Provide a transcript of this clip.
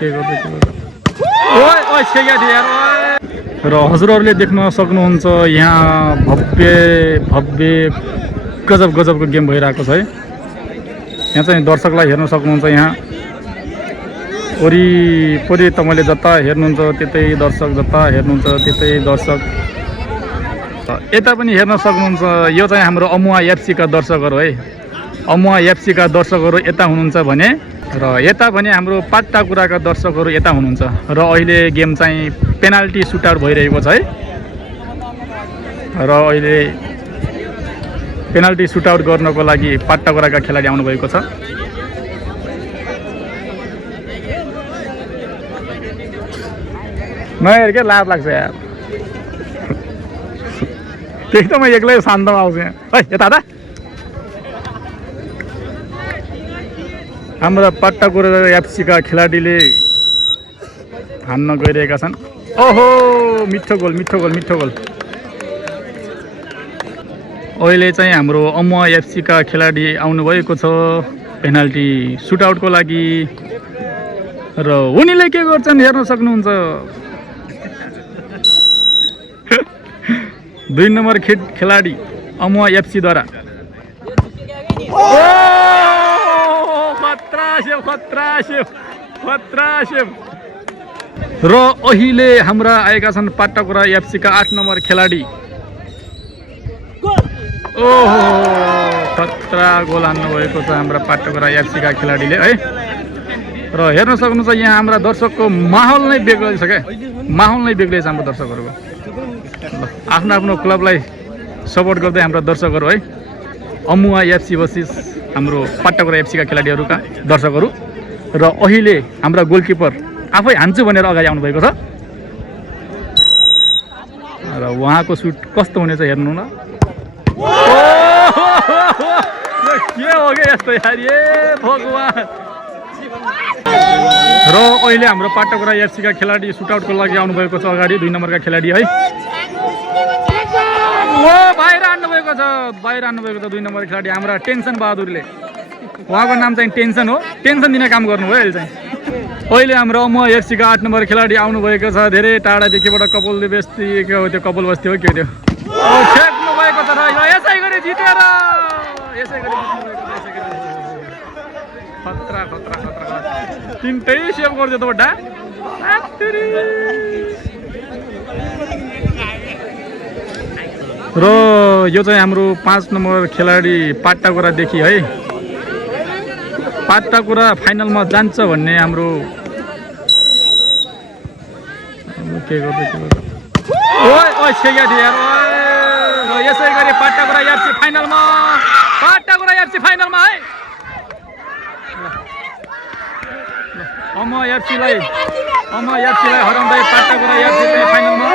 के गर्दै ओइ ओइ छेया दि यार र हजुरहरूले देख्न सक्नुहुन्छ यहाँ भव्य भव्य गजब गजबको गेम भइरहेको छ है। यहाँ चाहिँ दर्शकलाई हेर्न सक्नुहुन्छ। यहाँ वरिपरि तपाईँले जता हेर्नुहुन्छ त्यतै दर्शक, जता हेर्नुहुन्छ त्यतै दर्शक। यता पनि हेर्न सक्नुहुन्छ। यो चाहिँ हाम्रो अमुवा एफसीका दर्शकहरू है। अमुवा एफसीका दर्शकहरू यता हुनुहुन्छ भने र यता भने हाम्रो पाट्टाकुराका दर्शकहरू यता हुनुहुन्छ। र अहिले गेम चाहिँ पेनाल्टी सुटआउट भइरहेको छ है। र अहिले पेनाल्टी सुटआउट गर्नको लागि पाट्टाकुराका खेलाडी आउनुभएको छ। नहेर के लाज लाग्छ यार। त्यही त म एक्लै शान्तमा आउँछु यहाँ। है यता दा हाम्रा पाट्टाकुरा एफसीका खेलाडीले हान्न गइरहेका छन्। ओहो मिठो गोल मिठो गोल मिठो गोल। अहिले चाहिँ हाम्रो अमुवा एफसीका खेलाडी आउनुभएको छ पेनाल्टी सुटआउटको लागि। र उनीले के गर्छन् हेर्न सक्नुहुन्छ। 2 नम्बर खेलाडी अमुवा एफसी द्वारा र अहिले हाम्रा आएका छन् पाट्टाकुरा एफसीका 8 नम्बर खेलाडी। ओहो खतरा गोल हान्नुभएको छ हाम्रा पाट्टाकुरा एफसीका खेलाडीले है। र हेर्न सक्नुहुन्छ यहाँ हाम्रा दर्शकको माहौल नै बेग्लै छ क्या। माहौल नै बेग्लै छ हाम्रो दर्शकहरूको। आफ्नो आफ्नो क्लबलाई सपोर्ट गर्दै हाम्रा दर्शकहरू है। अमुवा एफसी वर्सेस हाम्रो पाट्टाकुरा एफसीका खेलाडीहरूका दर्शकहरू। र अहिले हाम्रा गोलकिपर आफै हान्छु भनेर अगाडि आउनुभएको छ। र उहाँको सुट कस्तो हुनेछ हेर्नु न। के हो क्या यस्तो यार ए भगवान। र अहिले हाम्रो पाट्टाकुरा एफसीका खेलाडी सुटआउटको लागि आउनुभएको छ अगाडि 2 नम्बरका खेलाडी है। ओ बाहिर आउनुभएको छ। बाहिर आउनुभएको छ 2 नम्बर खेलाडी हाम्रा टेन्सन बहादुरले। उहाँको नाम चाहिँ टेन्सन हो। टेन्सन दिने काम गर्नुभयो अहिले चाहिँ। अहिले हाम्रो अमुवा एफसीका 8 नम्बर खेलाडी आउनुभएको छ। धेरै टाढादेखिबाट कपाल बस्ती के हो त्यो कपाल बस्ती हो के त्यो छेक्नु भएको छ। र यसै गरी जितेर यसै गरी खतरा खतरा खतरा तिनटै सेभ गर्छ त बड्डा। र यो चाहिँ हाम्रो 5 नम्बर खेलाडी पाट्टाकुरादेखि है। पाट्टाकुरा फाइनलमा जान्छ भन्ने हाम्रो के गर्दै ओइ ओइ छेया दि यार। र यसै गरी पाट्टाकुरा एफसी फाइनलमा पाट्टाकुरा एफसी फाइनलमा है। अमुवा एफसीलाई हराउँदै पाट्टाकुरा एफसी फाइनलमा।